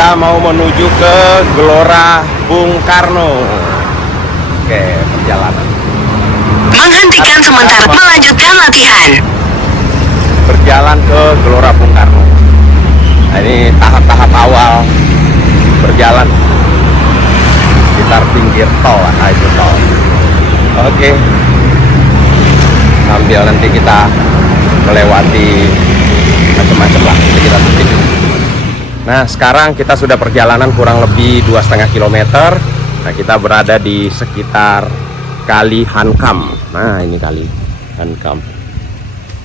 kita mau menuju ke Gelora Bung Karno. Oke, perjalanan. Menghentikan sementara, melanjutkan latihan. Berjalan ke Gelora Bung Karno. Nah, ini tahap-tahap awal berjalan sekitar pinggir tol lah, itu tol. Oke, sambil nanti kita melewati macam-macam lah, nanti kita syuting. Nah, sekarang kita sudah perjalanan kurang lebih 2,5 kilometer. Nah, kita berada di sekitar Kali Hankam. Nah, ini Kali Hankam.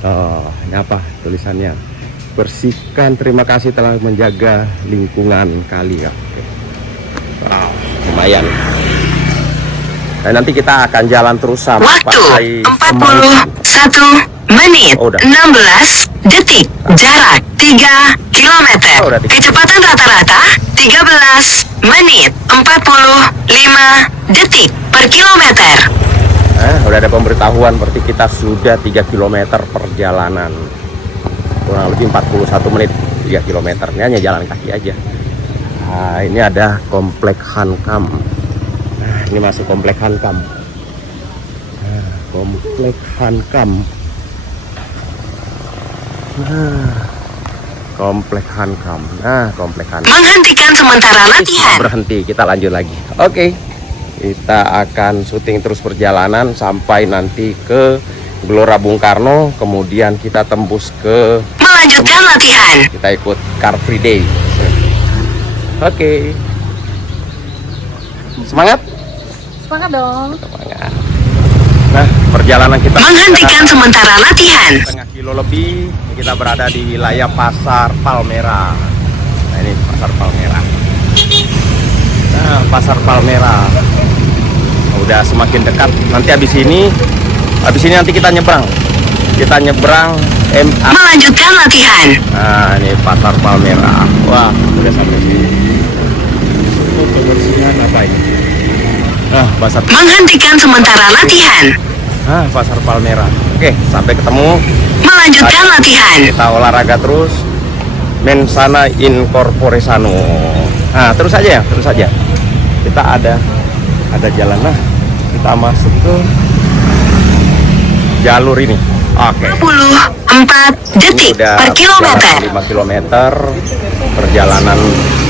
Oh, ini apa tulisannya? Bersihkan, terima kasih telah menjaga lingkungan kali. Oke. Wow, lumayan. Nah, nanti kita akan jalan terus sampai 41 menit, Oh, udah. 16 detik, jarak 3 km. Oh, udah 3. Kecepatan rata-rata 13 menit, 45 detik per kilometer. Nah, udah ada pemberitahuan, berarti kita sudah 3 km perjalanan. Kurang lebih 41 menit 3 km. Ini hanya jalan kaki aja. Nah, ini ada Komplek Hankam. Nah, ini masuk Komplek Hankam. Nah, Komplek Hankam. Nah, Komplek Hankam. Nah, Komplek Hankam. Menghentikan sementara latihan. Berhenti, kita lanjut lagi. Oke. Kita akan syuting terus perjalanan sampai nanti ke Gelora Bung Karno, kemudian kita tembus ke Melanjutkan latihan. kita ikut Car Free Day. Oke. Semangat? Semangat dong. Semangat. Nah, perjalanan kita Menghentikan sementara latihan. setengah kilo lebih. Kita berada di wilayah Pasar Palmerah. Nah, ini Pasar Palmerah. Nah, Pasar Palmerah udah semakin dekat. Nanti habis ini nanti kita nyebrang MA. Melanjutkan latihan. Nah, ini Pasar Palmerah. Wah, udah sampai sini. Untuk kebersihan apa ini? Ah, Pasar. Menghentikan sementara latihan. Ah, Pasar Palmerah. Oke, sampai ketemu. Melanjutkan latihan. Kita olahraga terus. Mensana incorpore sano. Nah, terus aja ya, terus aja. Kita ada jalan. Nah, kita masuk ke jalur ini. Oke. 24 detik Udah per kilometer. 5 kilometer perjalanan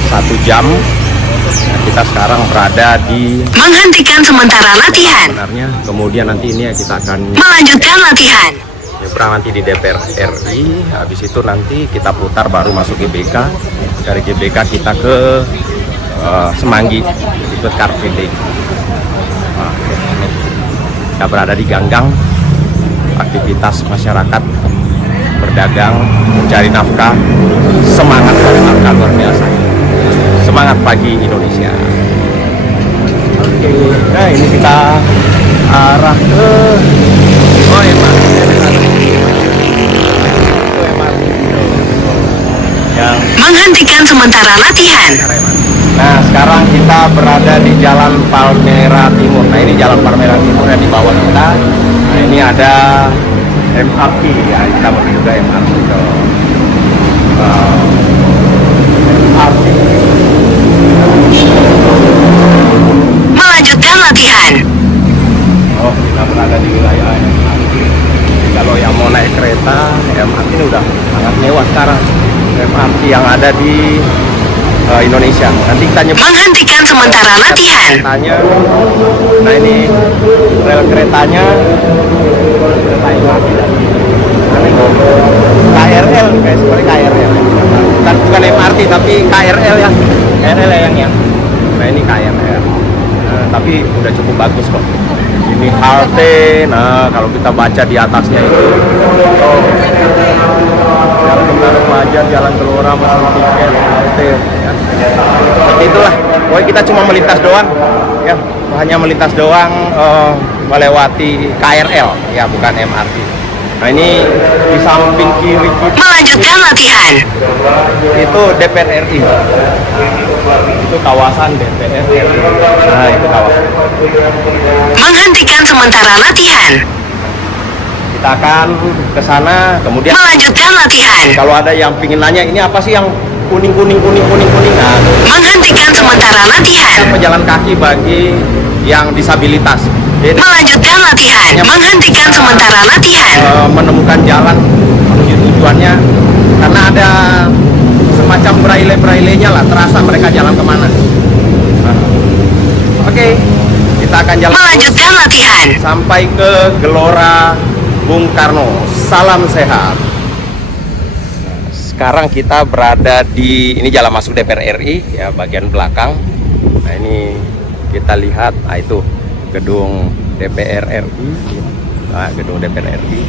1 jam. Nah, kita sekarang berada di Menghentikan sementara latihan. sebenarnya. Kemudian nanti ini kita akan Melanjutkan latihan. nyebrang nanti di DPR RI. Habis itu nanti kita putar baru masuk GBK. Dari GBK kita ke Semanggi ikut Car Free Day. Oke. Kita berada di Ganggang. Aktivitas masyarakat berdagang, mencari nafkah. Semangat cari nafkah luar biasa. Semangat pagi Indonesia. Oke. Nah, ini kita arah ke MRT. Yang Menghentikan sementara latihan. Nah, sekarang kita berada di Jalan Palmerah Timur. Nah, ini Jalan Palmerah Timur yang di bawah kita. Nah, ini ada MRT ya, kita menuju ke MRT. MRT. Melanjutkan latihan. Oh, kita berada di wilayah MRT. Kalau yang mau naik kereta, MRT ini udah sangat mewah sekarang. MRT yang ada di Indonesia. Nanti kita nyebrang Menghentikan sementara latihan. keretanya. Nah, ini rel keretanya. Kereta MRT tadi. KRL guys, seperti KRL. Bukan MRT tapi KRL ya. KRL yang. Nah, ini KRL. Nah, tapi udah cukup bagus kok. Ini halte. Nah, kalau kita baca di atasnya itu Jalan Bentara Pelajar, Jalan Gelora, mesin tiket, halte. Seperti itulah. Pokoknya kita cuma melintas doang, ya, hanya melintas doang, melewati KRL, ya, bukan MRT. Nah, ini di samping kiri kita Melanjutkan latihan. itu DPR RI. Itu kawasan DPR RI. Nah, itu kawasan. Menghentikan sementara latihan. Kita akan ke sana, kemudian Melanjutkan latihan. kalau ada yang pingin nanya ini apa sih yang kuningan. Menghentikan sementara latihan. Pejalan kaki bagi yang disabilitas. Jadi, Melanjutkan latihan. Menghentikan sementara latihan. menemukan jalan menuju tujuannya karena ada semacam braille-braillenya lah, terasa mereka jalan kemana. Nah, oke, kita akan jalan Melanjutkan latihan. sampai ke Gelora Bung Karno. Salam sehat. Sekarang kita berada di ini jalan masuk DPR RI ya, bagian belakang. Nah, ini kita lihat, nah itu gedung DPR RI. Nah, gedung DPR RI.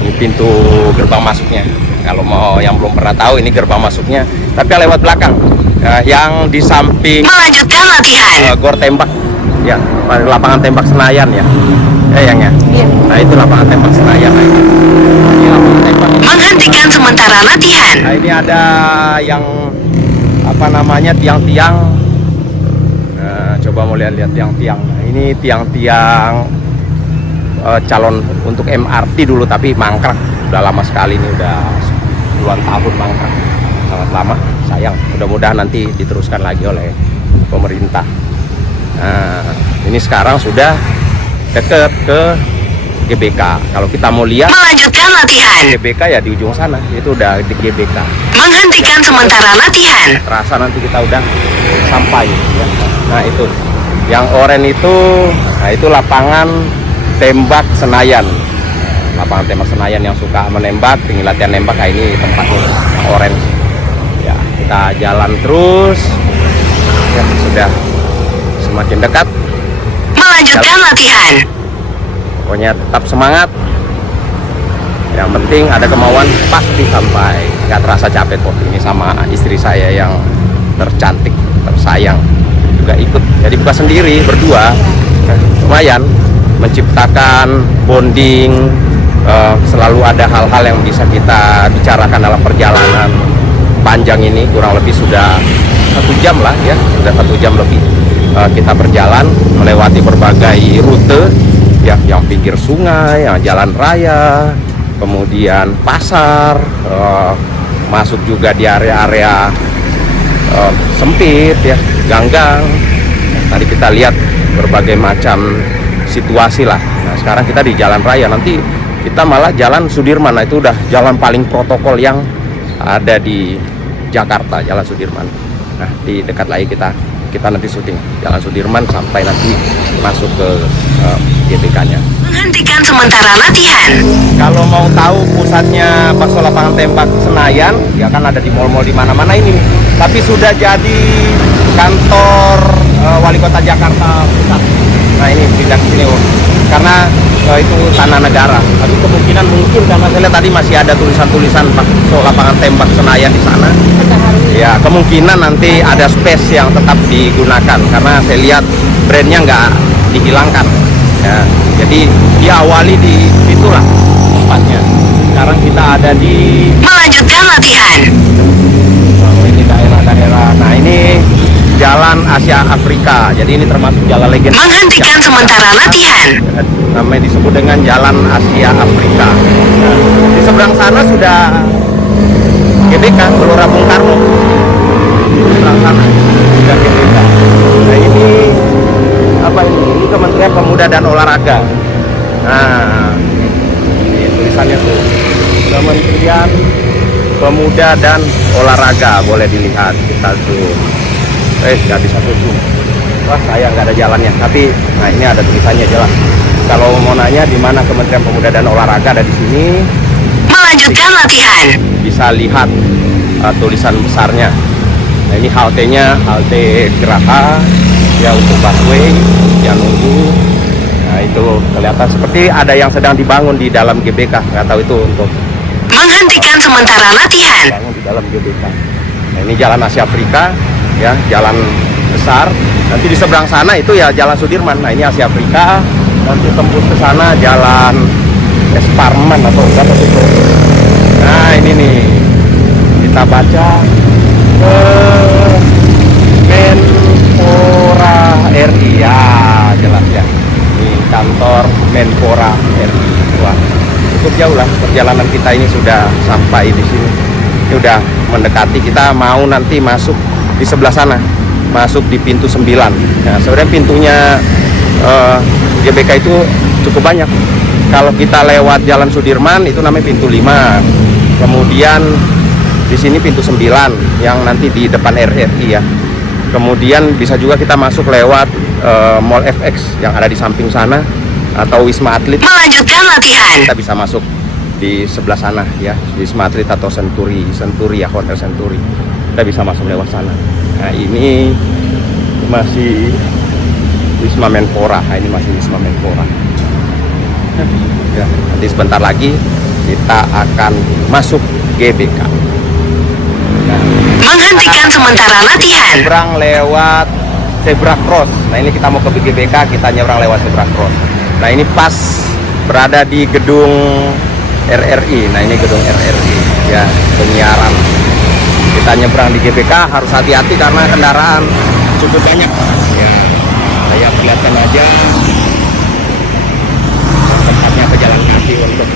Ini pintu gerbang masuknya. Kalau mau yang belum pernah tahu, ini gerbang masuknya, tapi lewat belakang. Yang di samping Melanjutkan latihan. gor tembak, ya, lapangan tembak Senayan ya. Yang ya. Iya. Nah, itu lapangan tembak Senayan. Nah, ini lapangan tembak. Menghentikan sementara latihan. Nah, ini ada yang apa namanya, tiang-tiang. Nah, coba mau lihat tiang-tiang. Nah, ini tiang-tiang calon untuk MRT dulu, tapi mangkrak. Udah lama sekali, ini udah puluhan tahun mangkrak. Sangat lama, sayang. Mudah-mudahan nanti diteruskan lagi oleh pemerintah. Nah, ini sekarang sudah deket ke GBK. Kalau kita mau lihat Melanjutkan latihan. GBK ya di ujung sana, itu udah di GBK. Menghentikan sementara latihan. Terasa nanti kita udah sampai ya. Nah, itu yang oranye itu, nah itu lapangan tembak Senayan. Lapangan tembak Senayan yang suka menembak, tinggi latihan nembak. Nah, ini tempatnya yang oranye ya. Kita jalan terus ya, sudah semakin dekat. Melanjutkan latihan. Pokoknya tetap semangat. Yang penting ada kemauan, pasti sampai. Nggak terasa capek kok. Ini sama istri saya yang tercantik, tersayang juga ikut. Jadi bukan sendiri, berdua. Lumayan menciptakan bonding. Selalu ada hal-hal yang bisa kita bicarakan dalam perjalanan panjang ini. Kurang lebih sudah 1 jam lah ya, sudah 1 jam lebih kita berjalan melewati berbagai rute ya, yang pinggir sungai, yang jalan raya, kemudian pasar, masuk juga di area-area sempit ya, ganggang. Tadi kita lihat berbagai macam situasi lah. Nah, sekarang kita di jalan raya, nanti kita malah jalan Sudirman. Nah, itu udah jalan paling protokol yang ada di Jakarta, Jalan Sudirman. Nah, di dekat lagi kita nanti syuting Jalan Sudirman sampai nanti masuk ke GBK-nya. Menghentikan sementara latihan. Kalau mau tahu pusatnya bakso lapangan tembak Senayan, ya kan ada di mal-mal di mana-mana ini. Tapi sudah jadi kantor wali kota Jakarta Pusat. Nah, ini pindah ke sini, karena itu tanah negara. Tapi kemungkinan mungkin karena saya lihat tadi masih ada tulisan-tulisan bakso lapangan tembak Senayan di sana. Ya, kemungkinan nanti ada space yang tetap digunakan karena saya lihat brandnya nggak dihilangkan. Ya, jadi diawali di itulah tempatnya. Sekarang kita ada di Melanjutkan latihan. ini daerah-daerah. Nah, ini Jalan Asia Afrika. Jadi ini termasuk jalan legenda. Menghentikan sementara latihan. Namanya disebut dengan Jalan Asia Afrika. Nah, di seberang sana sudah GBK, Gelora Bung Karno. Di seberang sana sudah GBK. Nah, ini apa ini? Ini Kementerian Pemuda dan Olahraga. Nah, ini tulisannya tuh, Kementerian Pemuda dan Olahraga, boleh dilihat. Kita tuh nggak bisa tuh. Wah, saya nggak ada jalannya. Tapi, nah ini ada tulisannya jelas. Kalau mau nanya di mana Kementerian Pemuda dan Olahraga, ada di sini. Melanjutkan latihan. Bisa lihat tulisan besarnya. Nah, ini haltenya, halte Geraha ya, untuk busway yang nunggu. Nah, itu kelihatan seperti ada yang sedang dibangun di dalam GBK. Nggak tahu itu untuk Menghentikan sementara latihan. bangun di dalam GBK. Nah, ini Jalan Asia Afrika ya, jalan besar. Nanti di seberang sana itu ya Jalan Sudirman. Nah, ini Asia Afrika. Nanti tembus ke sana Jalan Esparman atau apa itu. Nah, ini nih kita baca Menpora RI ya, jelas ya. Di kantor Menpora RI. Wah, cukup jauh lah perjalanan kita ini, sudah sampai di sini. Ini udah mendekati, kita mau nanti masuk di sebelah sana, masuk di pintu 9. Nah, sebenarnya pintunya GBK itu cukup banyak. Kalau kita lewat Jalan Sudirman itu namanya pintu 5. Kemudian di sini pintu 9 yang nanti di depan RRI ya. Kemudian bisa juga kita masuk lewat Mall FX yang ada di samping sana atau Wisma Atlet. Melanjutkan latihan. Kita bisa masuk di sebelah sana ya, Wisma Atlet atau Century ya, Hotel Century. Kita bisa masuk lewat sana. Nah, ini masih Wisma Menpora. Nah, ini masih Wisma Menpora. Ya, nanti sebentar lagi kita akan masuk GBK. Menghentikan sementara latihan. Nyebrang lewat Zebra Cross. Nah, ini kita mau ke GBK, kita nyebrang lewat Zebra Cross. Nah, ini pas berada di gedung RRI. Nah, ini gedung RRI ya, penyiaran. Kita nyebrang di GBK harus hati-hati karena kendaraan cukup banyak. Ya, saya perlihatkan aja tempatnya pejalan kaki untuk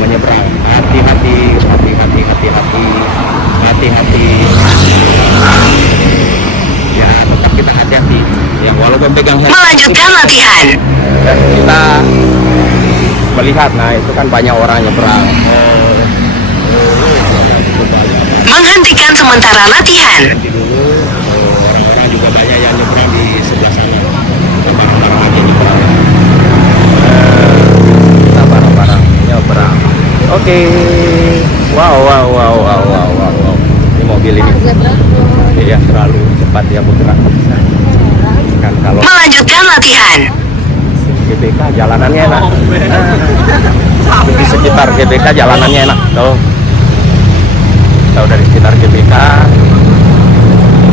menyeberang. Hati-hati. Ya, tetap kita hati-hati. Ya, walaupun pegang helm. Melanjutkan latihan. Dan kita melihat, nah itu kan banyak orang nyebrang. Menghentikan sementara latihan. Nanti dulu orang-orang juga banyak yang nyebrang di sebelah sana. Kita bareng-bareng aja nyebrang. Kita bareng-bareng nyebrang. Oke. Wow. Ini mobil ini. Iya, terlalu cepat ya bergerak. Kan kalau Melanjutkan latihan. GBK jalanannya enak. Di sekitar GBK jalanannya enak. Tuh. Kita udah di sekitar GBK.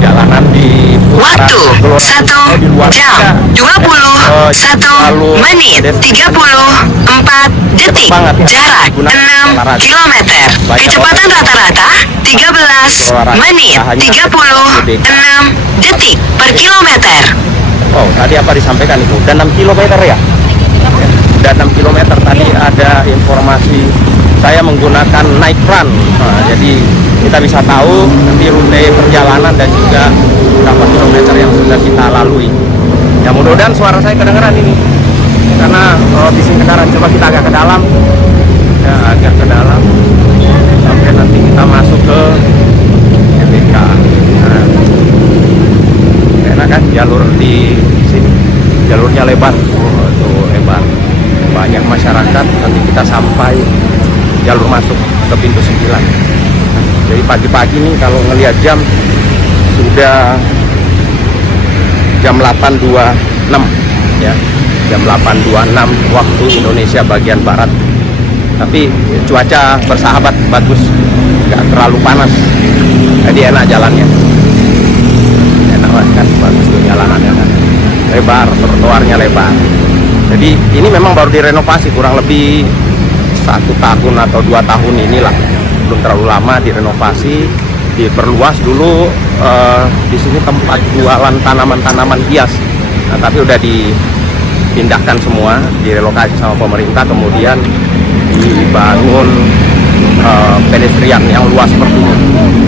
Jalanan di Waktu 1 jam 21 menit 34 detik. Jarak 6 km. Kecepatan rata-rata 13 menit 36 detik per kilometer. Oh, tadi apa disampaikan itu? Udah 6 km ya? Udah 6 km tadi ada informasi saya menggunakan night run. Nah, jadi kita bisa tahu nanti rute perjalanan dan juga berapa kilometer yang sudah kita lalui. Ya, mudah-mudahan suara saya kedengeran ini. Karena bising kedengeran, coba kita agak ke dalam. Ya, agak ke dalam. Sampai nanti kita masuk ke GBK. Nah, enak kan jalur di sini, jalurnya lebar. Oh, tuh lebar, banyak masyarakat. Nanti kita sampai jalur masuk ke pintu 9. Jadi pagi-pagi nih kalau ngelihat jam sudah jam 8.26 ya, jam 8.26 waktu Indonesia bagian barat. Tapi cuaca bersahabat, bagus, nggak terlalu panas, jadi enak jalannya. Enak kan, bagus tuh jalanannya kan, lebar, trotoarnya lebar. Jadi ini memang baru direnovasi, kurang lebih 1 tahun atau 2 tahun inilah, belum terlalu lama direnovasi, diperluas dulu. Di sini tempat jualan tanaman-tanaman hias. Nah, tapi udah dipindahkan semua, direlokasi sama pemerintah, kemudian dibangun pedestrian yang luas seperti ini.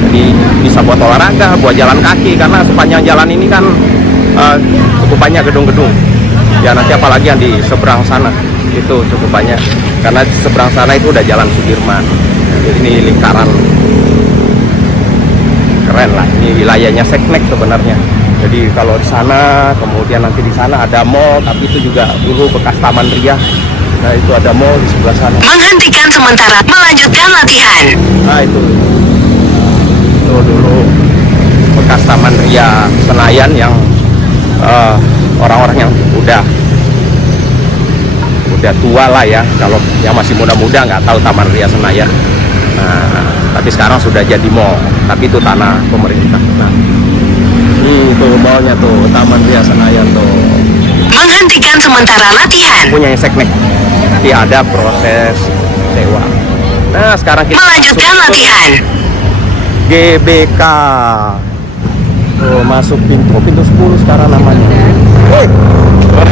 Jadi bisa buat olahraga, buat jalan kaki, karena sepanjang jalan ini kan cukup banyak gedung-gedung. Ya, nanti apalagi yang di seberang sana itu cukup banyak, karena di seberang sana itu udah Jalan Sudirman. Jadi ini lingkaran keren lah, ini wilayahnya Seknek sebenarnya. Jadi kalau di sana, kemudian nanti di sana ada mall, tapi itu juga dulu bekas Taman Ria. Nah, itu ada mall di sebelah sana. Menghentikan sementara, melanjutkan latihan. Nah, itu dulu bekas Taman Ria Senayan yang orang-orang yang udah tua lah ya. Kalau yang masih muda-muda nggak tahu Taman Ria Senayan. Nah, tapi sekarang sudah jadi mall, tapi itu tanah pemerintah. Nah, itu mallnya tuh, Taman Ria Senayan tuh. Menghentikan sementara latihan. Punya Seknek. Nanti ada proses sewa. Nah, sekarang kita Melanjutkan masuk ke latihan. GBK. Tuh, masuk pintu 10 sekarang namanya. Woi. Wah,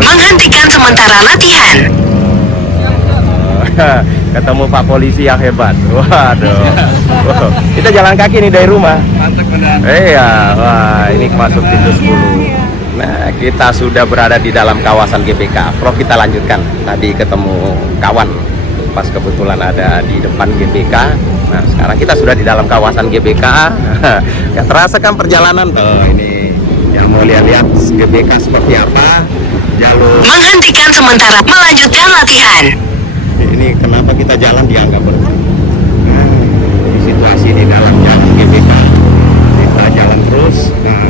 Menghentikan sementara latihan. ketemu Pak Polisi yang hebat. Waduh. Wow. Kita jalan kaki nih dari rumah. Mantap benar. Iya, wah ini masuk pintu 10. Nah, kita sudah berada di dalam kawasan GBK. Bro, kita lanjutkan. Tadi ketemu kawan, pas kebetulan ada di depan GBK. Nah, sekarang kita sudah di dalam kawasan GBK. Gak terasa kan perjalanan? Oh, ini yang mau lihat-lihat GBK seperti apa. Jalur Menghentikan sementara, melanjutkan latihan. ini kenapa kita jalan dianggap berhenti. Nah, situasi di dalam jalan GBK. Kita jalan terus. Nah,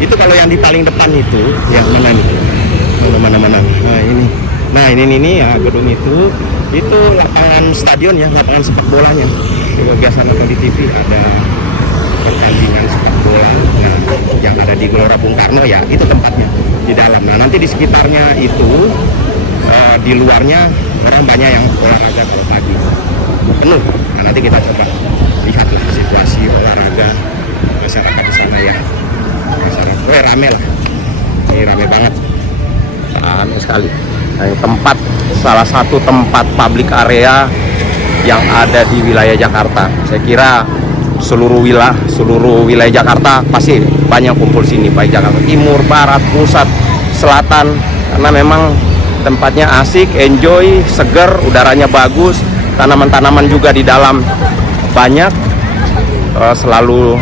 itu kalau yang di paling depan itu, yang mana nih? Mana? Nah ini ya gedung itu lapangan stadion ya, lapangan sepak bolanya. Biasa nonton di TV ada pertandingan sepak bola. Nah, yang ada di Gelora Bung Karno ya, itu tempatnya di dalam. Nah nanti di sekitarnya itu di luarnya orang banyak yang olahraga kalau pagi penuh. Nah nanti kita coba lihatlah situasi olahraga masyarakat di sana ya. Rame lah, ini rame banget, rame sekali. Nah, tempat salah satu tempat public area yang ada di wilayah Jakarta. Saya kira seluruh wilayah Jakarta pasti banyak kumpul sini, baik Jakarta Timur, Barat, Pusat, Selatan, karena memang tempatnya asik, enjoy, seger, udaranya bagus, tanaman-tanaman juga di dalam banyak, selalu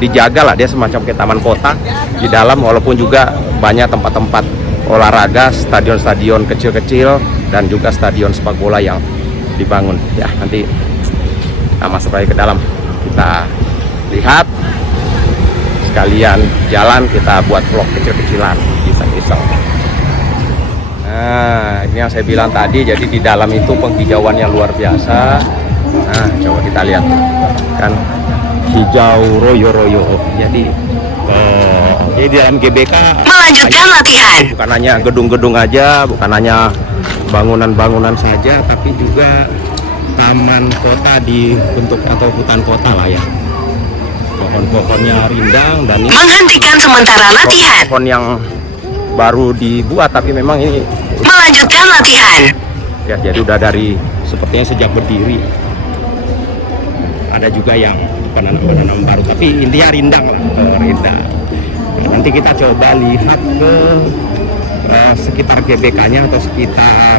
dijaga lah, dia semacam kayak taman kota di dalam, walaupun juga banyak tempat-tempat olahraga, stadion-stadion kecil-kecil dan juga stadion sepak bola yang dibangun. Ya nanti kita masuk lagi ke dalam, kita lihat sekalian jalan, kita buat vlog kecil-kecilan, iseng-iseng. Nah ini yang saya bilang tadi, jadi di dalam itu penghijauannya luar biasa. Nah coba kita lihat kan, hijau royo-royo. Jadi di dalam GBK Melanjutkan latihan. bukan hanya gedung-gedung aja, bukan hanya bangunan-bangunan saja, tapi juga taman kota dibentuk atau hutan kota lah ya. Pohon-pohonnya rindang dan ini Menghentikan sementara latihan. pohon yang baru dibuat, tapi memang ini Melanjutkan latihan. ya jadi udah dari sepertinya sejak berdiri. Ada juga yang penanam baru, tapi intinya rindang lah, rindang. Nanti kita coba lihat ke sekitar GBK-nya atau sekitar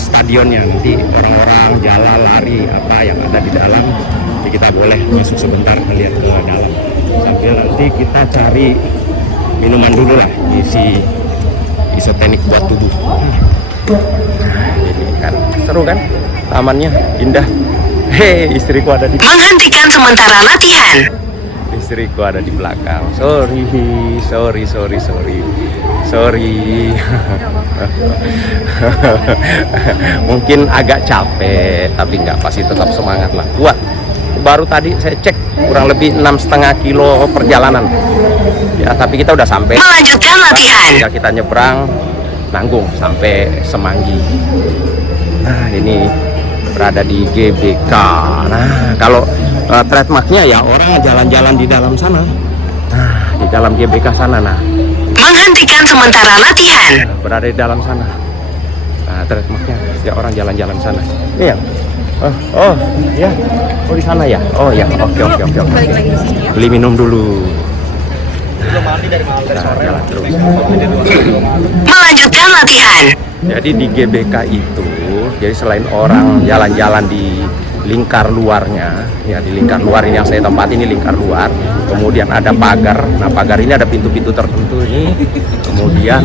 stadionnya. Nanti orang-orang jalan, lari, apa yang ada di dalam. Jadi kita boleh masuk sebentar melihat ke dalam. Sambil nanti kita cari minuman dulu lah, isi isotenik buat tubuh. Nah, ini kan seru kan, tamannya indah. Hei, istriku ada di Menghentikan sementara latihan. istriku ada di belakang. Sorry. Mungkin agak capek, tapi nggak, pasti tetap semangat lah, kuat. Baru tadi saya cek kurang lebih 6,5 kilo perjalanan. Ya, tapi kita udah sampai. Melanjutkan latihan. Tinggal kita nyebrang Nanggung sampai Semanggi. Nah, ini berada di GBK. Nah, kalau trademarknya ya orang jalan-jalan di dalam sana. Nah, di dalam GBK sana. Nah, Menghentikan sementara latihan. berada di dalam sana. Nah, trademarknya ya orang jalan-jalan sana. Ini yang ya. Oh, di sana ya. Oh ya, oke. Beli minum dulu. Nah, jalan terus. Melanjutkan latihan. Jadi di GBK itu, jadi selain orang jalan-jalan di lingkar luarnya, ya di lingkar luar ini yang saya tempati, ini lingkar luar. Kemudian ada pagar. Nah, pagar ini ada pintu-pintu tertentu ini. Kemudian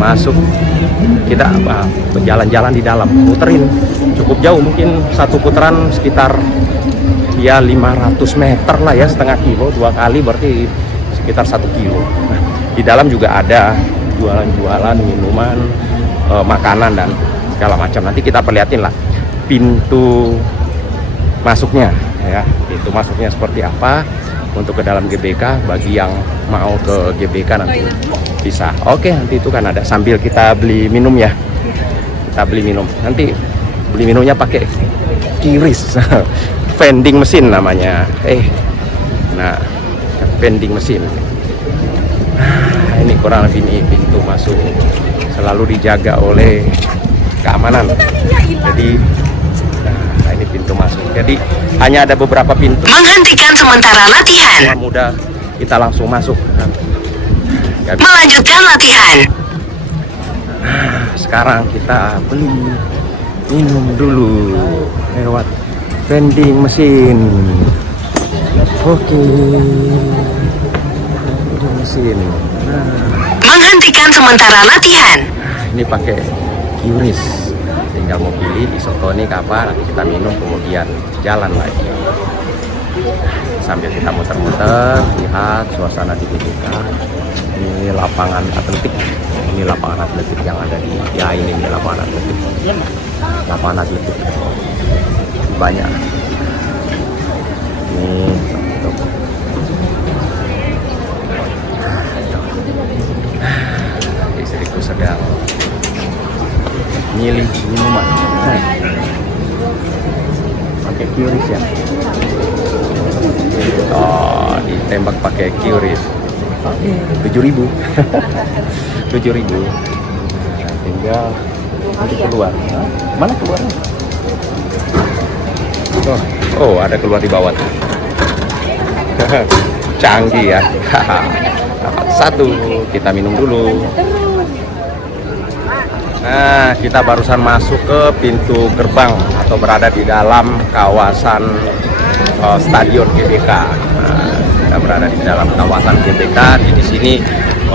masuk, kita berjalan-jalan di dalam, muterin cukup jauh, mungkin satu putaran sekitar ya 500 meter lah ya, setengah kilo, 2 kali berarti sekitar 1 kilo. Nah, di dalam juga ada jualan-jualan minuman, makanan dan segala macam. Nanti kita perlihatin lah pintu masuknya ya, pintu masuknya seperti apa untuk ke dalam GBK. Bagi yang mau ke GBK nanti bisa. Oke, nanti itu kan ada sambil kita beli minum ya. Kita beli minum. Nanti beli minumnya pakai kiris. Vending mesin namanya. Nah, vending mesin. Nah, ini kurang lebih ini pintu masuk, selalu dijaga oleh keamanan. Jadi nah ini pintu masuk. Jadi hanya ada beberapa pintu. Menghentikan sementara latihan. Mudah kita langsung masuk. Melanjutkan latihan. Sekarang kita beli minum dulu lewat vending mesin. Oke, vending mesin. Menghentikan sementara latihan. Ini pakai QRIS, tinggal mau pilih isotonik apa, nanti kita minum kemudian jalan lagi sambil kita muter-muter lihat suasana di GBK. Ini lapangan atletik, yang ada di ini lapangan atletik banyak ini tuh. Istriku sedang milih minuman pakai QRIS ya. Oh, ditembak pakai QRIS 7.000 7.000. Nah, tinggal nanti keluar. Mana keluarnya? Oh, ada keluar di bawah tuh. Canggih ya. Satu, kita minum dulu. Nah, kita barusan masuk ke pintu gerbang atau berada di dalam kawasan stadion GBK. Nah, kita berada di dalam kawasan GBK. Di sini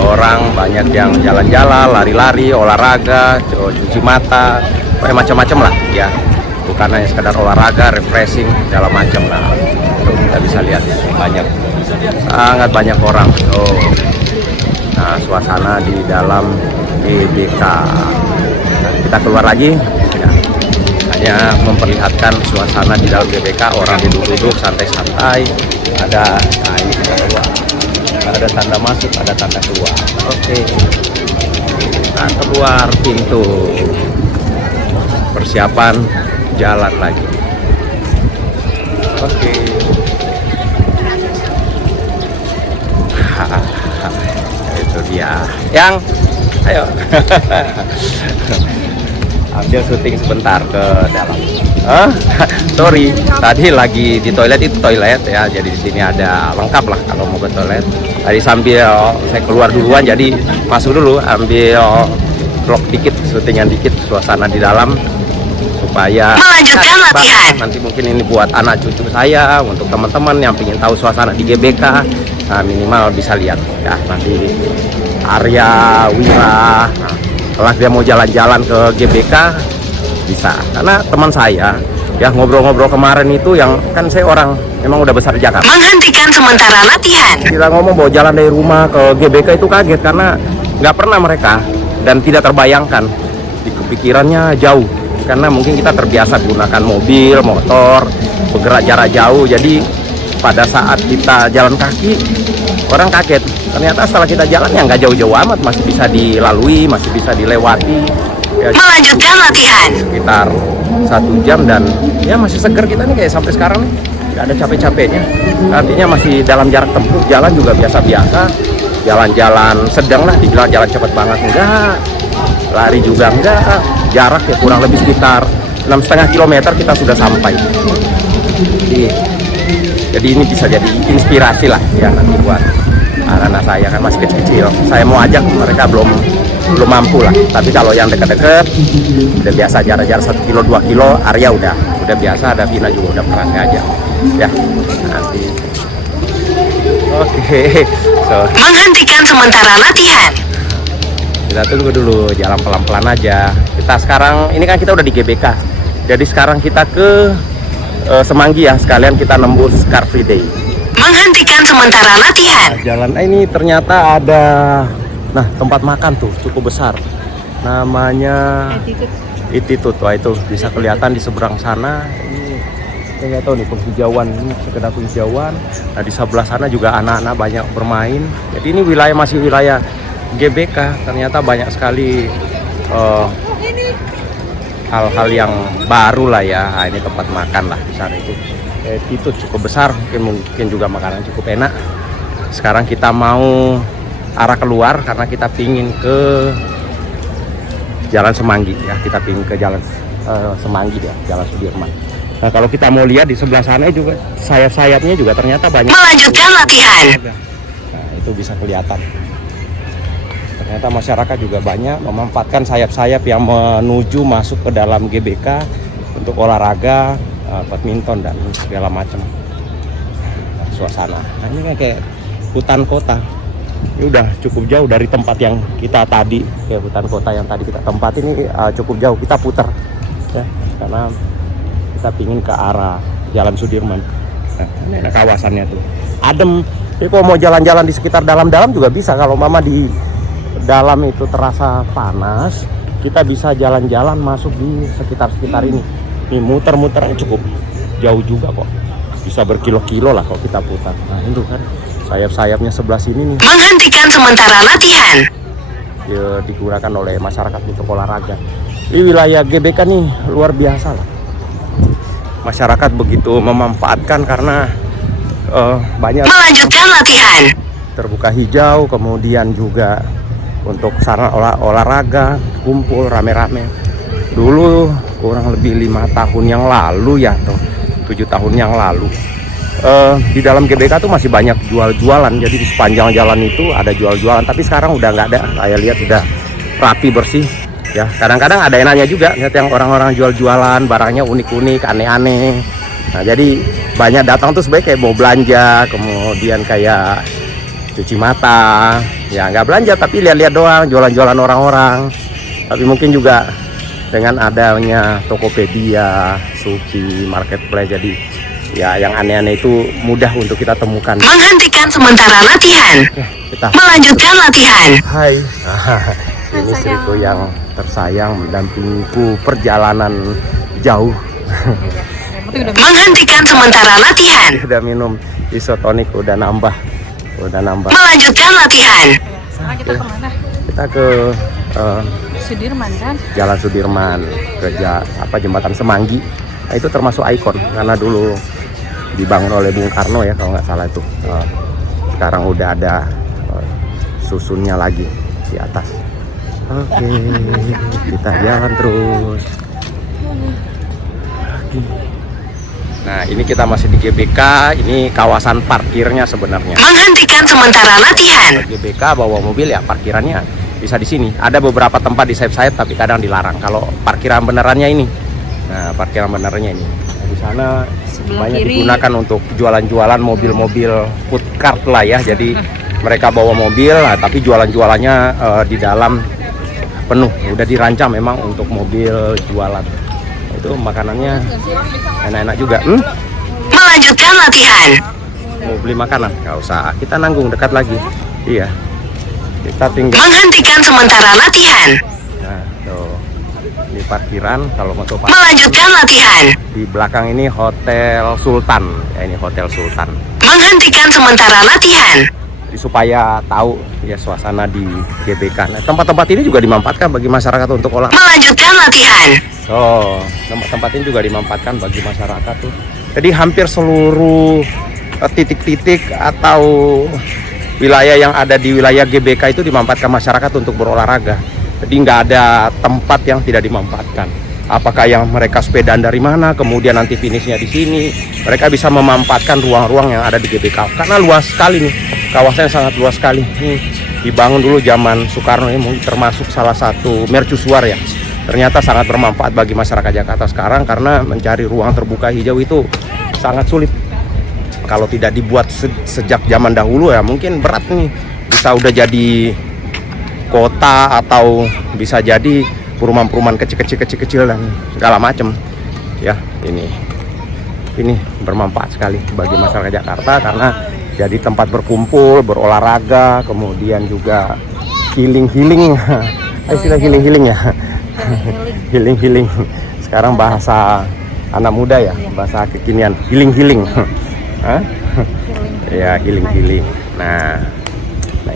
orang banyak yang jalan-jalan, lari-lari, olahraga, cuci mata, macam-macam lah ya. Bukan hanya sekedar olahraga, refreshing, segala macam lah. Tuh, kita bisa lihat sangat banyak orang. Oh. Nah, suasana di dalam GBK. Nah, kita keluar lagi ya. Hanya memperlihatkan suasana di dalam GBK, orang duduk-duduk santai-santai. Ada, nah ini kita keluar. Ada tanda masuk, ada tanda keluar. Oke. Nah, keluar pintu. Persiapan jalan lagi. Oke. Itu dia. Yang ayo. Ambil syuting sebentar ke dalam. Sorry, tadi lagi di toilet, itu toilet ya. Jadi di sini ada lengkap lah kalau mau ke toilet. Tadi sambil saya keluar duluan, jadi masuk dulu ambil vlog dikit, syutingan dikit suasana di dalam supaya melanjutkan latihan. Nanti mungkin ini buat anak cucu saya, untuk teman-teman yang ingin tahu suasana di GBK, nah, minimal bisa lihat ya nanti Arya Wira. Nah, setelah dia mau jalan-jalan ke GBK bisa, karena teman saya ya ngobrol-ngobrol kemarin itu yang kan saya orang memang udah besar di Jakarta. Menghentikan sementara latihan. Kita ngomong bahwa jalan dari rumah ke GBK itu kaget karena nggak pernah mereka dan tidak terbayangkan di kepikirannya jauh, karena mungkin kita terbiasa gunakan mobil, motor, bergerak jarak jauh. Jadi pada saat kita jalan kaki orang kaget, ternyata setelah kita jalan ya nggak jauh-jauh amat, masih bisa dilalui, masih bisa dilewati ya. Melanjutkan latihan Sekitar 1 jam dan ya masih seger kita nih kayak sampai sekarang nih, nggak ada capek-capeknya. Artinya masih dalam jarak tempuh, jalan juga biasa-biasa, jalan-jalan sedang lah, dibilang jalan cepet banget enggak, lari juga enggak, jarak ya kurang lebih sekitar 6,5 km kita sudah sampai. Jadi ini bisa jadi inspirasi lah ya nanti buat anak-anak saya, kan masih kecil-kecil. Saya mau ajak, mereka belum mampu lah. Tapi kalau yang dekat-dekat udah biasa, jarak-jarak 1 kilo 2 kilo, Arya udah biasa, ada Vina juga udah pernah ngajak ya nanti. Oke. So, menghentikan sementara latihan. kita tunggu dulu, jalan pelan-pelan aja. Kita sekarang ini kan kita udah di GBK, jadi sekarang kita ke Semanggi ya, sekalian kita nembus Car Free Day. Menghentikan sementara latihan. Nah, jalan ini ternyata ada, nah tempat makan tuh cukup besar, namanya Attitude. Wah, itu bisa kelihatan di seberang sana. Ini saya nggak tahu nih, penghijauan ini sekedar penghijauan. Nah di sebelah sana juga anak-anak banyak bermain. Jadi ini masih wilayah GBK. Ternyata banyak sekali hal-hal yang baru lah ya. Nah, ini tempat makan lah di sana itu cukup besar, mungkin juga makanan cukup enak. Sekarang kita mau arah keluar karena kita pingin ke Jalan Semanggi ya, kita pingin ke Jalan Semanggi ya, Jalan Sudirman. Nah kalau kita mau lihat di sebelah sana juga sayap-sayapnya juga ternyata banyak. Melanjutkan latihan. Nah itu bisa kelihatan. Ternyata masyarakat juga banyak memanfaatkan sayap-sayap yang menuju masuk ke dalam GBK untuk olahraga, badminton dan segala macam. Suasana. Nah ini kayak hutan kota. Ini udah cukup jauh dari tempat yang kita tadi, ya hutan kota yang tadi kita tempat ini cukup jauh. Kita putar ya, karena kita pingin ke arah Jalan Sudirman. Nah, ini kawasannya tuh adem. Jadi kalau mau jalan-jalan di sekitar dalam-dalam juga bisa. Kalau mama di dalam itu terasa panas, kita bisa jalan-jalan masuk di sekitar-sekitar ini. Ini muter-muternya cukup jauh juga kok. Bisa berkilo-kilo lah kalau kita putar. Nah itu kan sayap-sayapnya sebelah sini nih. Menghentikan sementara latihan. Ya, digunakan oleh masyarakat untuk olahraga. Di wilayah GBK nih luar biasa lah. Masyarakat begitu memanfaatkan karena banyak Melanjutkan latihan. terbuka hijau, kemudian juga untuk sarana olahraga, kumpul rame-rame. Dulu kurang lebih 5 tahun yang lalu ya, atau 7 tahun yang lalu, di dalam GBK tuh masih banyak jual-jualan. Jadi di sepanjang jalan itu ada jual-jualan, tapi sekarang udah nggak ada. Saya lihat udah rapi, bersih ya. Kadang-kadang ada yang nanya juga, lihat yang orang-orang jual-jualan barangnya unik-unik, aneh-aneh. Nah jadi banyak datang tuh sebenarnya kayak mau belanja, kemudian kayak cuci mata ya, nggak belanja tapi lihat-lihat doang jualan-jualan orang-orang. Tapi mungkin juga dengan adanya Tokopedia, Shopee, Marketplace, jadi ya yang aneh-aneh itu mudah untuk kita temukan. Menghentikan sementara latihan. Kita Melanjutkan latihan. hai. Ini istriku yang tersayang mendampingiku perjalanan jauh. Menghentikan sementara latihan. Udah minum isotonik, udah nambah. Melanjutkan latihan. Sekarang kita kemana? Kita ke Sudirman kan? Jalan Sudirman, ke Jembatan Semanggi. Nah, itu termasuk ikon karena dulu dibangun oleh Bung Karno ya kalau nggak salah itu. Sekarang udah ada susunnya lagi di atas. Oke, kita jalan terus. Nah ini kita masih di GBK, ini kawasan parkirnya sebenarnya. Menghentikan sementara latihan. GBK bawa mobil ya parkirannya bisa di sini. Ada beberapa tempat di sayap-sayap tapi kadang dilarang. Kalau parkiran benerannya ini, nah parkiran benerannya ini. Nah, di sana Sebelah banyak kiri. digunakan untuk jualan-jualan mobil-mobil food cart lah ya. Jadi mereka bawa mobil, nah, tapi jualan-jualannya di dalam penuh. Udah dirancang memang untuk mobil jualan. Itu makanannya enak-enak juga. Melanjutkan latihan. Mau beli makanan? Nggak usah, kita nanggung dekat lagi. Iya, kita tinggal. Menghentikan sementara latihan. Nah, tuh di parkiran kalau mau tuh Melanjutkan latihan. di belakang ini Hotel Sultan. Ya ini Hotel Sultan. Menghentikan sementara latihan. Jadi, supaya tahu ya suasana di GBK. Nah, tempat-tempat ini juga dimanfaatkan bagi masyarakat untuk olah. Melanjutkan latihan. Oh, tempat-tempat ini juga dimanfaatkan bagi masyarakat tuh. Jadi hampir seluruh titik-titik atau wilayah yang ada di wilayah GBK itu dimanfaatkan masyarakat untuk berolahraga. Jadi nggak ada tempat yang tidak dimanfaatkan. Apakah yang mereka sepedaan dari mana, kemudian nanti finishnya di sini, mereka bisa memanfaatkan ruang-ruang yang ada di GBK. Karena luas sekali nih, kawasannya sangat luas sekali. Nih, dibangun dulu zaman Soekarno ini, termasuk salah satu mercusuar ya. Ternyata sangat bermanfaat bagi masyarakat Jakarta sekarang karena mencari ruang terbuka hijau itu sangat sulit. Kalau tidak dibuat sejak zaman dahulu ya mungkin berat nih. Bisa udah jadi kota atau bisa jadi perumahan-perumahan kecil-kecil dan segala macam. Ya, ini bermanfaat sekali bagi masyarakat Jakarta karena jadi tempat berkumpul, berolahraga, kemudian juga healing. Istilah healing ya. Healing. Sekarang bahasa anak muda ya, bahasa kekinian, healing. Hah? Ya, healing. Nah,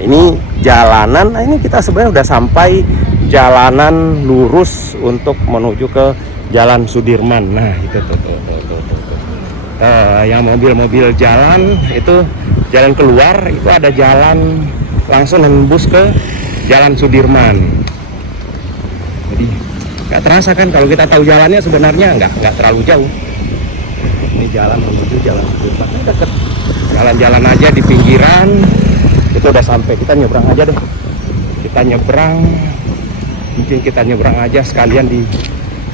ini jalanan. Nah, ini kita sebenarnya udah sampai jalanan lurus untuk menuju ke Jalan Sudirman. Nah, itu tuh. Yang mobil-mobil jalan itu jalan keluar, itu ada jalan langsung nembus ke Jalan Sudirman. Jadi nggak terasa kan kalau kita tahu jalannya sebenarnya nggak terlalu jauh. Ini jalan menuju Jalan Sudirman, ini deket. Jalan-jalan aja di pinggiran, itu udah sampai. Kita nyebrang aja deh. Kita nyebrang, mungkin kita nyebrang aja sekalian di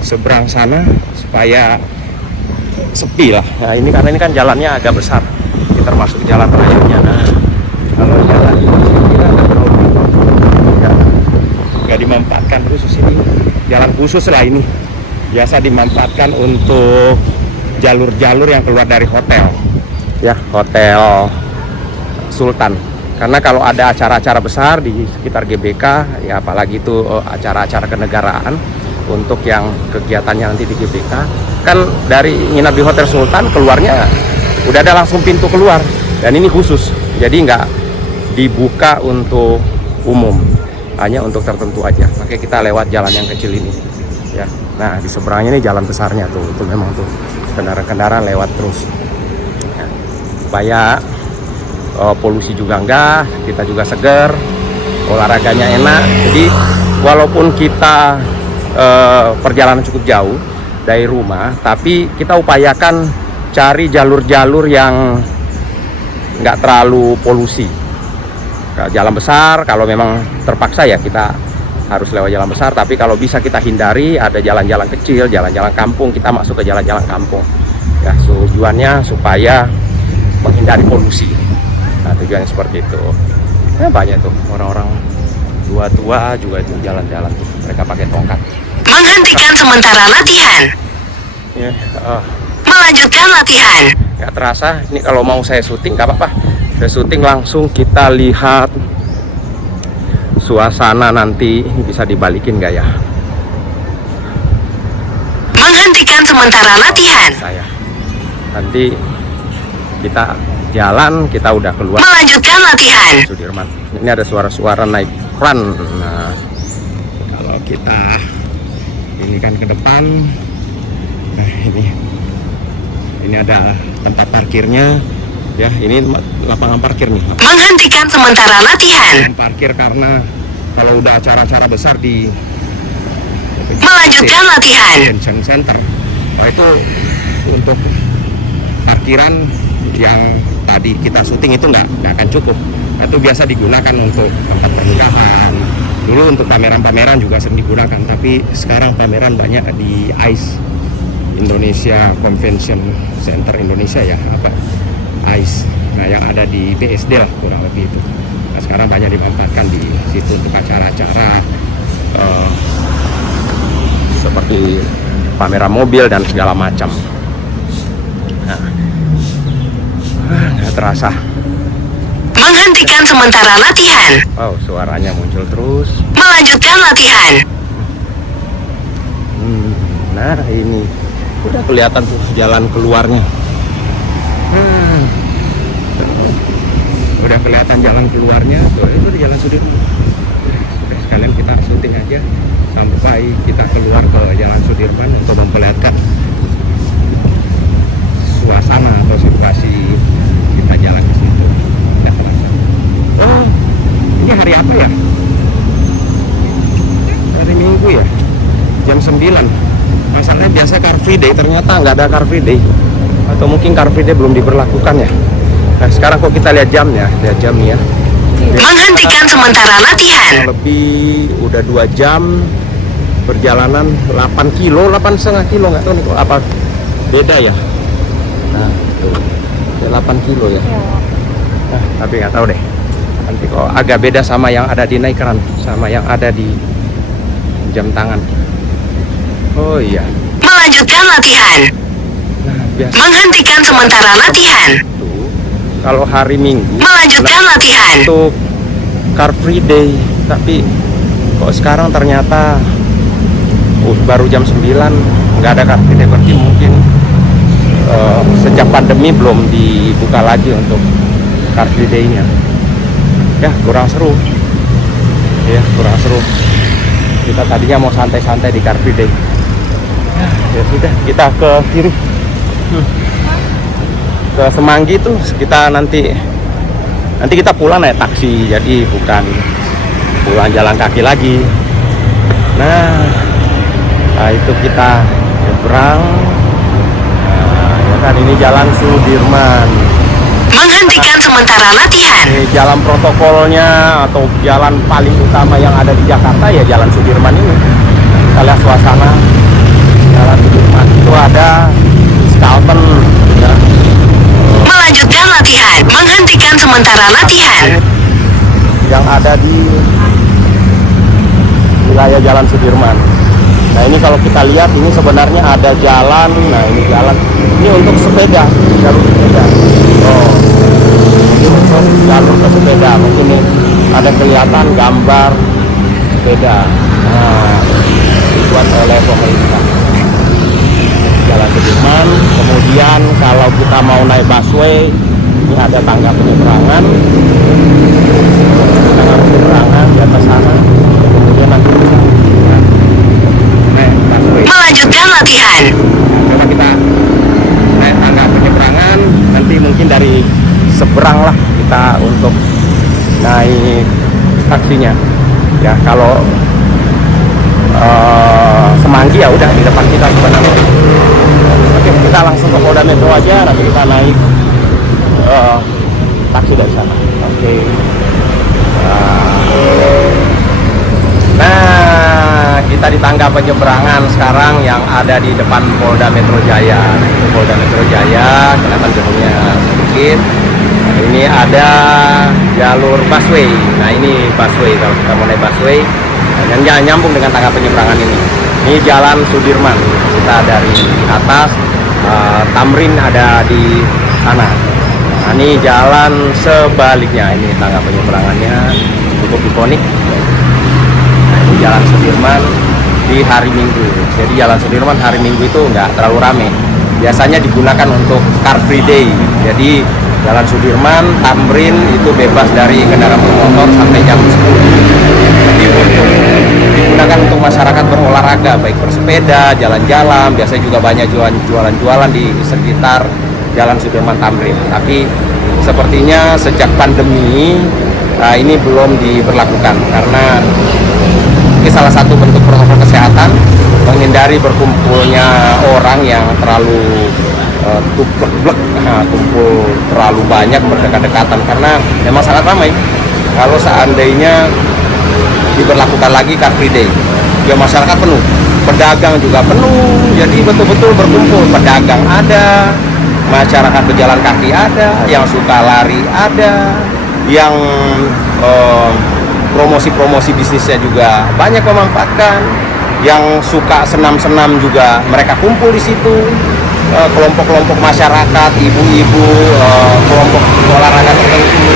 seberang sana supaya sepi lah. Nah ini karena ini kan jalannya agak besar, ini termasuk jalan rayanya. Nah kalau jalan ini saya kira nggak dimanfaatkan khusus ini, jalan khusus lah ini. Biasa dimanfaatkan untuk jalur-jalur yang keluar dari hotel, ya Hotel Sultan. Karena kalau ada acara-acara besar di sekitar GBK, ya apalagi itu acara-acara kenegaraan untuk yang kegiatannya nanti di GBK, kan dari nginap di Hotel Sultan keluarnya udah ada langsung pintu keluar, dan ini khusus, jadi nggak dibuka untuk umum, hanya untuk tertentu aja. Makanya kita lewat jalan yang kecil ini, ya. Nah di seberangnya ini jalan besarnya tuh, itu memang tuh kendaraan-kendaraan lewat terus, ya. Supaya polusi juga enggak, kita juga seger, olahraganya enak. Jadi walaupun kita perjalanan cukup jauh dari rumah, tapi kita upayakan cari jalur-jalur yang nggak terlalu polusi. Jalan besar kalau memang terpaksa ya kita harus lewat jalan besar, tapi kalau bisa kita hindari ada jalan-jalan kecil, jalan-jalan kampung, kita masuk ke jalan-jalan kampung. Ya tujuannya supaya menghindari polusi. Nah tujuannya seperti itu. Ya banyak tuh orang-orang tua-tua juga itu jalan-jalan tuh, mereka pakai tongkat. Menghentikan sementara latihan. Ya, Melanjutkan latihan. nggak terasa. Ini kalau mau saya syuting nggak apa-apa. Saya syuting langsung, kita lihat suasana nanti. Ini bisa dibalikin nggak ya? Menghentikan sementara latihan. Saya nanti kita jalan, kita udah keluar Melanjutkan latihan. Sudirman. Ini ada suara-suara naik run. Nah, kalau kita ini kan ke depan, nah ini ada tempat parkirnya, ya. Ini lapangan parkir nih. Menghentikan sementara latihan. Lapangan parkir karena kalau udah acara-acara besar di Melanjutkan latihan. Convention Center, nah itu untuk parkiran yang tadi kita syuting itu nggak akan cukup. Itu biasa digunakan untuk tempat pernikahan. Dulu untuk pameran-pameran juga sering digunakan, tapi sekarang pameran banyak di ICE, Indonesia Convention Center Indonesia ya, apa ICE. Nah yang ada di BSD lah kurang lebih itu. Nah sekarang banyak dimanfaatkan di situ untuk acara-acara seperti pameran mobil dan segala macam. Nah, nggak terasa. Menghentikan sementara latihan. Wow, suaranya muncul terus. Melanjutkan latihan. Nah, ini udah kelihatan tuh jalan keluarnya. Udah kelihatan jalan keluarnya. Tuh, itu di Jalan Sudirman. Udah sekalian kita syuting aja sampai kita keluar ke Jalan Sudirman untuk memperlihatkan suasana atau situasi kita jalan di situ. Oh, ini hari apa ya? Hari Minggu ya, jam 9. Masalahnya biasa Car Free Day, ternyata nggak ada Car Free Day. Atau mungkin Car Free Day belum diberlakukan ya. Nah sekarang kok kita lihat jamnya, lihat jamnya. Menghentikan sementara latihan. Lebih udah 2 jam perjalanan 8 kilo, 8,5 kilo, nggak tahu nih kok apa beda ya. Nah, tuh, 8 kilo ya. Nah, tapi nggak tahu deh. Nanti kok agak beda sama yang ada di Naikran, sama yang ada di jam tangan. Oh iya. Melanjutkan latihan. Nah, biasa Menghentikan sementara latihan. tuh kalau hari Minggu Melanjutkan latihan. untuk Car Free Day, tapi kok sekarang ternyata baru jam 9 nggak ada Car Free Day. Berarti mungkin sejak pandemi belum dibuka lagi untuk Car Free Day-nya. Ya kurang seru. Ya kurang seru. Kita tadinya mau santai-santai di Car Free Day. Ya sudah, kita ke kiri. Ke Semanggi tuh kita nanti kita pulang naik taksi, jadi bukan pulang jalan kaki lagi. Nah Nah, itu kita nyebrang. Nah, ya kan ini Jalan Sudirman. Menghentikan sementara latihan. Jalan protokolnya atau jalan paling utama yang ada di Jakarta ya Jalan Sudirman ini. Kita lihat suasana Jalan Sudirman. Itu ada Skalpen ya. Melanjutkan latihan. Menghentikan sementara latihan. Yang ada di wilayah Jalan Sudirman. Nah ini kalau kita lihat ini sebenarnya ada jalan. Nah ini jalan. Ini untuk sepeda, jalur sepeda. Oh, ini untuk jalur ke sepeda. Mungkin ini ada kelihatan gambar sepeda. Nah, dibuat oleh pemerintah. Jalan Sudirman. Kemudian kalau kita mau naik busway, ini ada tangga penyeberangan. Tangga penyeberangan di atas sana. Kemudian nanti kita naik busway. Melanjutkan latihan. Coba kita naik tangga penyeberangan. Nanti mungkin dari seberang lah kita untuk naik taksinya. Ya kalau Semanggi ya udah di depan kita sebenarnya. Oke, kita langsung ke Polda Metro aja, nanti kita naik taksi dari sana. Oke. Nah, kita di tangga penyeberangan sekarang yang ada di depan Polda Metro Jaya. Nah, itu Polda Metro Jaya, kelihatan gedungnya sedikit. Nah, ini ada jalur busway. Nah, ini busway kalau kita mau naik busway. Dan nyambung dengan tangga penyeberangan ini. Ini Jalan Sudirman. Kita dari atas, Tamrin ada di sana. Nah, ini jalan sebaliknya. Ini tangga penyeberangannya cukup ikonik. Nah, ini Jalan Sudirman di hari Minggu. Jadi Jalan Sudirman hari Minggu itu nggak terlalu rame. Biasanya digunakan untuk Car Free Day. Jadi Jalan Sudirman, Tamrin itu bebas dari kendaraan bermotor sampai jam 10. Jadi digunakan untuk masyarakat berolahraga, baik bersepeda, jalan-jalan. Biasanya juga banyak jualan-jualan di sekitar Jalan Sudirman Tamrin. Tapi sepertinya sejak pandemi ini belum diberlakukan karena ini salah satu bentuk protokol kesehatan menghindari berkumpulnya orang yang terlalu kumpul terlalu banyak berdekat-dekatan karena memang sangat ramai. Kalau seandainya diberlakukan lagi Car Free Day, ya masyarakat penuh, pedagang juga penuh, jadi betul-betul berkumpul. Pedagang ada, masyarakat pejalan kaki ada, yang suka lari ada, yang promosi-promosi bisnisnya juga banyak memanfaatkan, yang suka senam-senam juga mereka kumpul di situ. Kelompok-kelompok masyarakat, ibu-ibu, kelompok olahraga tertentu.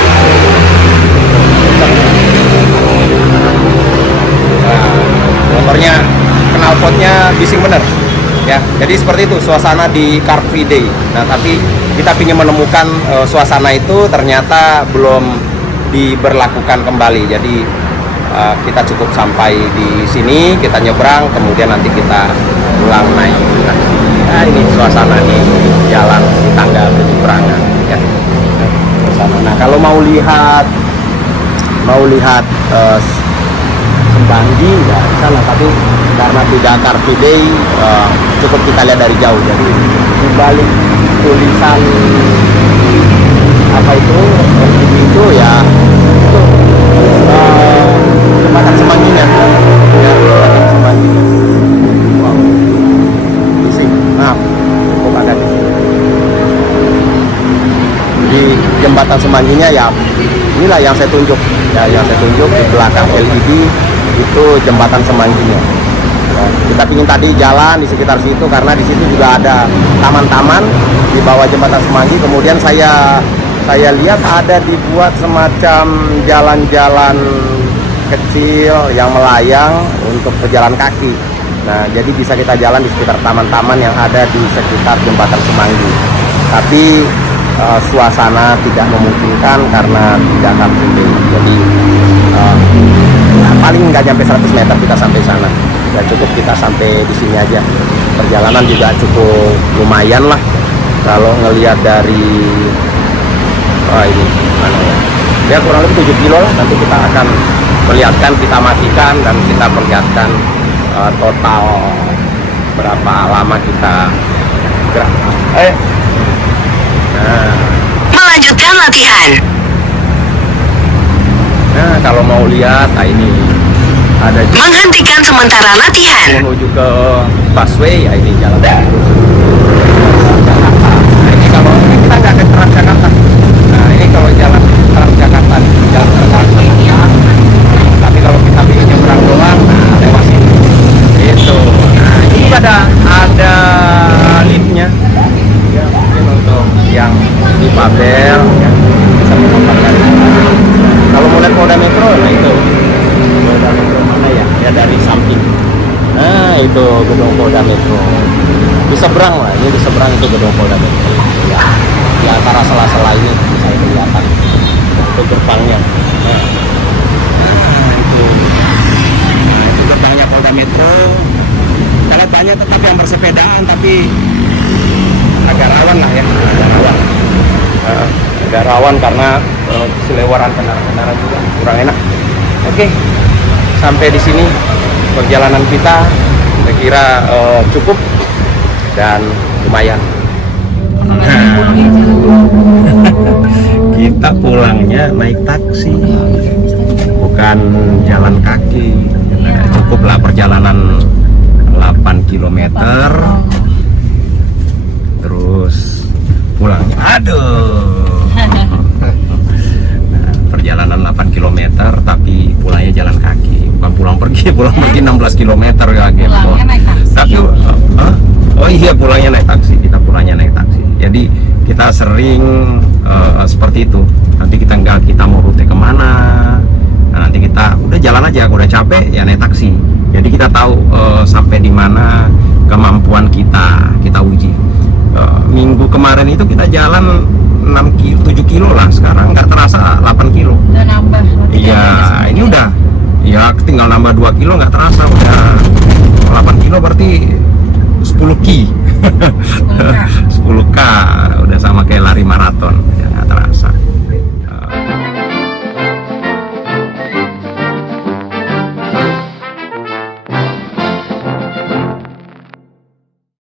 Nah, motornya, knalpotnya bising bener. Ya, jadi seperti itu suasana di Car Free Day. Nah, tapi kita ingin menemukan suasana itu ternyata belum diberlakukan kembali. Jadi kita cukup sampai di sini, kita nyebrang, kemudian nanti kita pulang naik taksi. Nah, ini suasana di jalan di tangga penyeberangan ya. Nah, kalau mau lihat Semanggi nggak di sana, tapi karena tidak Car Free Day cukup kita lihat dari jauh. Jadi di balik tulisan apa itu itu ya itu jembatan Semangginya ya, jembatan Semangginya. Wow, di sini, nah cukup ada di sini di jembatan Semangginya ya. Inilah yang saya tunjuk ya, yang saya tunjuk di belakang LED itu jembatan Semangginya. Ya, kita ingin tadi jalan di sekitar situ karena di situ juga ada taman-taman di bawah jembatan Semanggi. Kemudian saya lihat ada dibuat semacam jalan-jalan kecil yang melayang untuk pejalan kaki. Nah, jadi bisa kita jalan di sekitar taman-taman yang ada di sekitar jembatan Semanggi. Tapi suasana tidak memungkinkan karena tidak Car Free Day. Jadi paling nggak nyampe 100 meter kita sampai sana. Ya cukup kita sampai di sini aja. Perjalanan juga cukup lumayan lah kalau ngelihat dari ini mana ya? Ya kurang lebih 7 kilo lah. Nanti kita akan perlihatkan, kita matikan dan kita perlihatkan total berapa lama kita gerak. Nah, Melanjutkan latihan. nah kalau mau lihat, nah ini ada Menghentikan sementara latihan. menuju ke busway, ya ini jalan Jakarta. Nah ini kalau ini kita nggak ke Transjakarta. Nah ini kalau jalan Transjakarta, jalan Transjakarta. Tapi kalau kita ingin nyebrang doang, nah lewat sini. Itu. Nah ini juga ada liftnya. Ya mungkin untuk yang di Babel, ya, bisa memanfaatkan. Kalau mau lihat Polda Metro, nah itu. Polda Metro mana ya? Ya dari samping. Nah itu gedung Polda Metro. Di seberang lah, ini di seberang itu gedung Polda Metro. Ya, di antara sela-sela ini bisa kelihatan itu gerbangnya. Nah itu gerbangnya Polda Metro. Sangat banyak tetap yang bersepedaan, tapi agak rawan lah ya, agak rawan. Agak rawan karena selewaran kendaraan juga kurang enak. Oke, sampai di sini perjalanan kita, saya kira cukup dan lumayan. Kita pulangnya naik taksi, bukan jalan kaki. Cukuplah perjalanan 8 km. Terus pulangnya, aduh. Nah, perjalanan 8 km tapi pulangnya jalan kaki, bukan pulang pergi 16 km kaget. Pulangnya naik taksi. Tapi oh iya, pulangnya naik taksi, kita pulangnya naik taksi. Jadi kita sering seperti itu. Nanti kita mau rute kemana, nah, nanti kita udah jalan aja, udah capek ya naik taksi. Jadi kita tahu sampai di mana kemampuan kita uji. Minggu kemarin itu kita jalan 7 kilo lah, sekarang nggak terasa 8 kilo. Udah nambah. Iya, ini udah, ya tinggal nambah 2 kilo, nggak terasa udah 8 kilo, berarti 10 ki 10K, udah sama kayak lari maraton ya, nggak terasa.